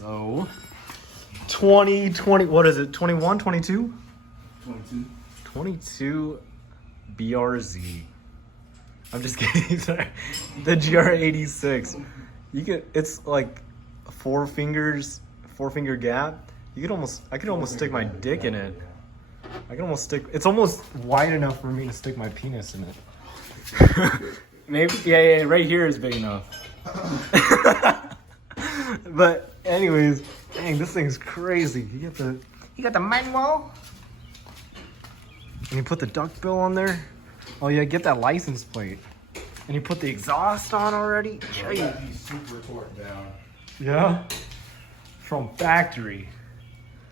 So 2020, what is it? 21, 22? 22 BRZ. I'm just kidding. Sorry. The GR86. You get, it's like four finger gap. You could almost, I could almost stick my dick in it. I can almost stick, it's almost wide enough for me to stick my penis in it. Maybe, yeah, right here is big enough. But anyways, dang, this thing's crazy. You got the manual, and you put the duckbill on there. Oh yeah, get that license plate, and you put the exhaust on already. Yeah, he's super torqued down. Yeah, from factory.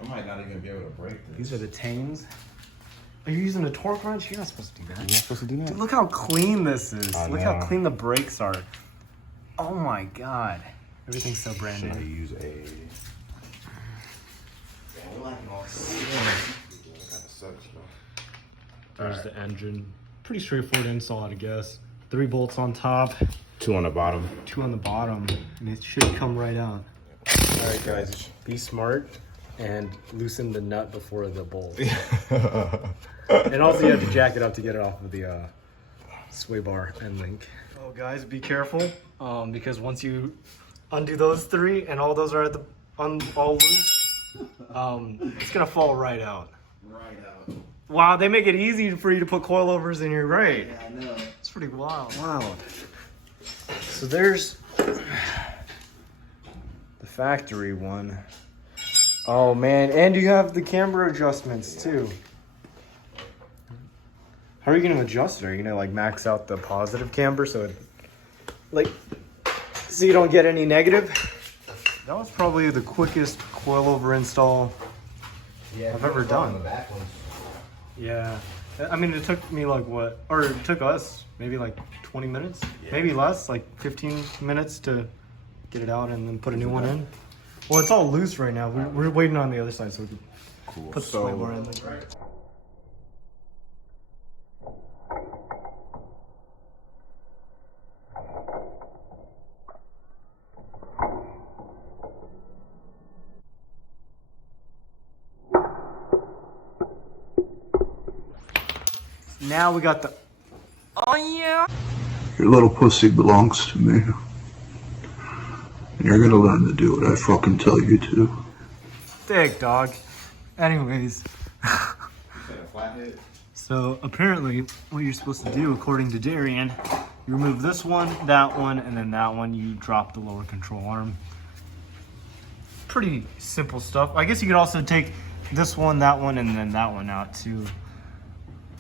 I might not even be able to break this. These are the Tames. Are you using a torque wrench? You're not supposed to do that. You're not supposed to do that? Dude, look how clean this is. Look how know. clean the brakes are. Oh my god. Everything's so brand Should I new. use a... There's the engine. Pretty straightforward install, I guess. 3 bolts on top, 2 on the bottom. 2 on the bottom, and it should come right out. All right, guys, be smart and loosen the nut before the bolt. And also, you have to jack it up to get it off of the sway bar end link. Oh, guys, be careful, because once you undo those 3 and all those are at the all loose, it's gonna fall right out. Right out. Wow, they make it easy for you to put coilovers in here, right? Yeah, I know. It's pretty wild. Wow. So there's the factory one. Oh man, and you have the camber adjustments too. How are you gonna adjust it? Are you gonna like max out the positive camber so it so you don't get any negative? That was probably the quickest coilover install I've ever done. Yeah. I mean, it took me like what? Or it took us maybe like 20 minutes? Yeah. Maybe less, like 15 minutes to get it out and then put a new one in. Well, it's all loose right now. We're waiting on the other side so we can put the sway bar in. Right. Now we got the, oh yeah. Your little pussy belongs to me. You're gonna learn to do what I fucking tell you to. Thick dog. Anyways. So apparently what you're supposed to do, according to Darian, you remove this one, and then that one, you drop the lower control arm. Pretty simple stuff. I guess you could also take this one, and then that one out too.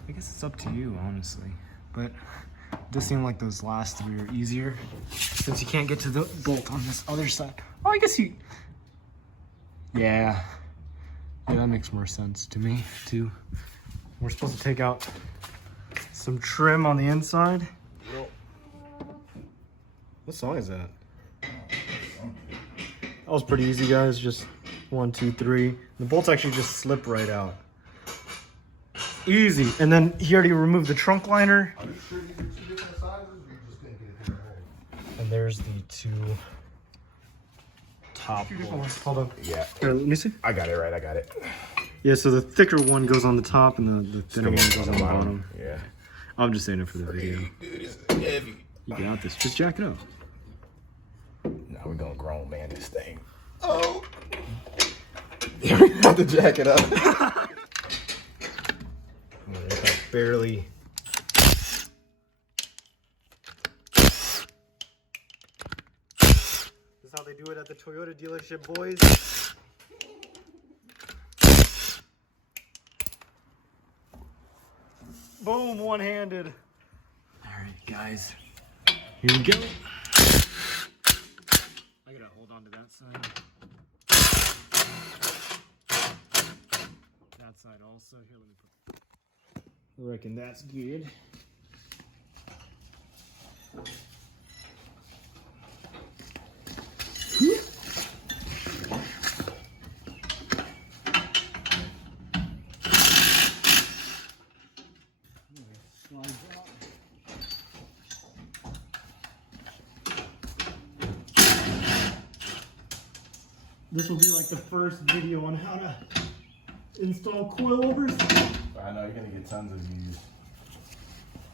I guess it's up to you, honestly. But it does seem like those last 3 are easier since you can't get to the bolt on this other side. Oh, I guess you... Yeah, that makes more sense to me, too. We're supposed to take out some trim on the inside. What song is that? That was pretty easy, guys. Just 1, 2, 3. The bolts actually just slip right out. Easy. And then he already removed the trunk liner. Are you sure these are 2 different sizes, or you just gonna get it in the hole? And there's the 2 top bolts. Hold on. Yeah. Here, let me see. I got it right, I got it. Yeah, so the thicker one goes on the top and the thinner one goes on the bottom. Yeah. I'm just saying it for the video. Dude, it's heavy. You got this. Just jack it up. Now we're gonna grown man this thing. Oh. We have to jack it up. Barely. This is how they do it at the Toyota dealership, boys. Boom, one-handed. All right, guys. Here we go. I gotta hold on to that side. That side also. Here, let me put. I reckon that's good. This will be like the first video on how to install coilovers. I know you're gonna get tons of views.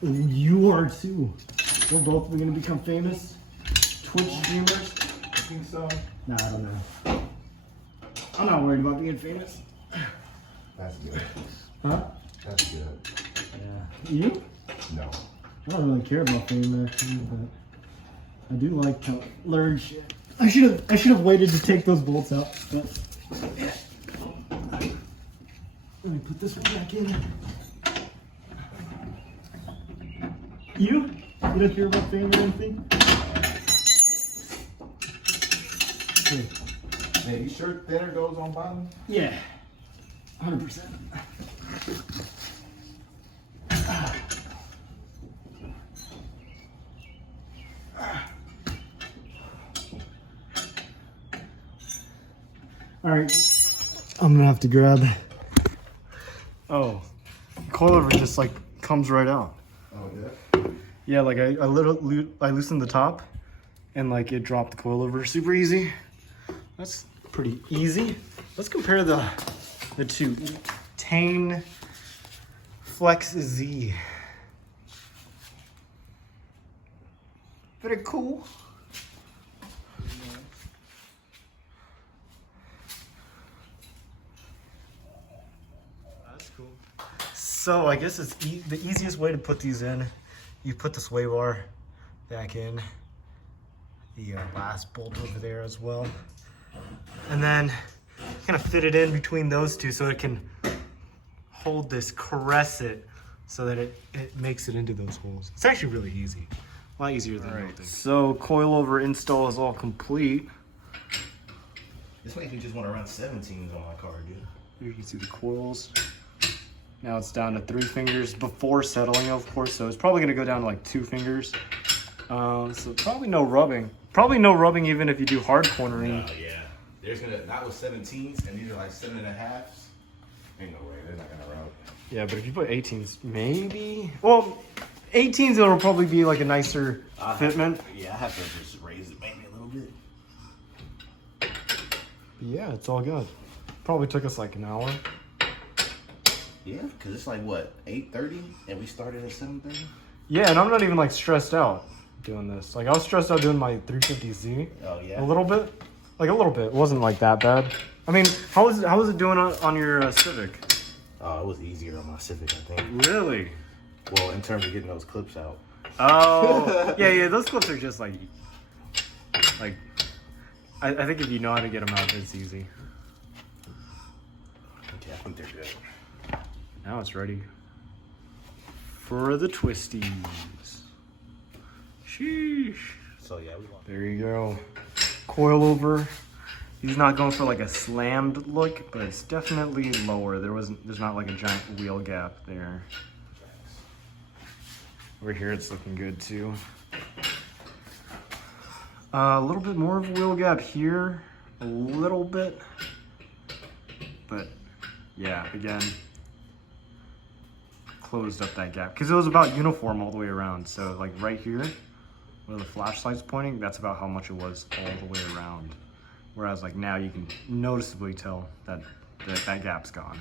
And you are too. We're both going to become famous Twitch streamers. I think so. Nah, I don't know. I'm not worried about being famous. That's good. Huh? That's good. Yeah. You? No. I don't really care about fame actually, but I do like to learn shit. I should have waited to take those bolts out, but yeah. Let me put this one back in. You? You don't care about fame or anything? Hey. Man, you sure thinner goes on bottom? Yeah. 100%. All right, I'm gonna have to grab. Oh, coilover just like comes right out. Oh yeah. Yeah, like I loosened the top, and like it dropped the coilover super easy. That's pretty easy. Let's compare the two. Tane Flex Z. Very cool. That's cool. So I guess it's the easiest way to put these in. You put the sway bar back in, the last bolt over there as well, and then kind of fit it in between those two so it can hold this, caress it, so that it makes it into those holes. It's actually really easy. A lot easier than you think. So coilover install is all complete. This makes me just want to run 17s on my car, dude. Here you can see the coils. Now it's down to 3 fingers before settling, of course, so it's probably gonna go down to like 2 fingers. So probably no rubbing. Probably no rubbing even if you do hard cornering. Yeah. There's gonna, not with 17s, and these are like 7.5s. Ain't no way, they're not gonna rub. Yeah, but if you put 18s, maybe. Well, 18s it'll probably be like a nicer fitment. Yeah, I have to just raise it maybe a little bit. But yeah, it's all good. Probably took us like an hour. Yeah, because it's like what, 8:30, and we started at 7:30. Yeah, and I'm not even like stressed out doing this. Like I was stressed out doing my 350Z. Oh yeah. A little bit. Like a little bit. It wasn't like that bad. I mean, how was it doing on your Civic? Oh, it was easier on my Civic, I think. Really? Well, in terms of getting those clips out. Oh, yeah. Those clips are just like I think if you know how to get them out, it's easy. Okay, I think they're good. Now it's ready for the twisties. Sheesh. So yeah, we want. There you go. Coilover. He's not going for like a slammed look, but it's definitely lower. There's not like a giant wheel gap there. Over here it's looking good too. A little bit more of a wheel gap here, a little bit, but yeah, again, closed up that gap because it was about uniform all the way around. So like right here where the flashlight's pointing, that's about how much it was all the way around. Whereas like now you can noticeably tell that gap's gone.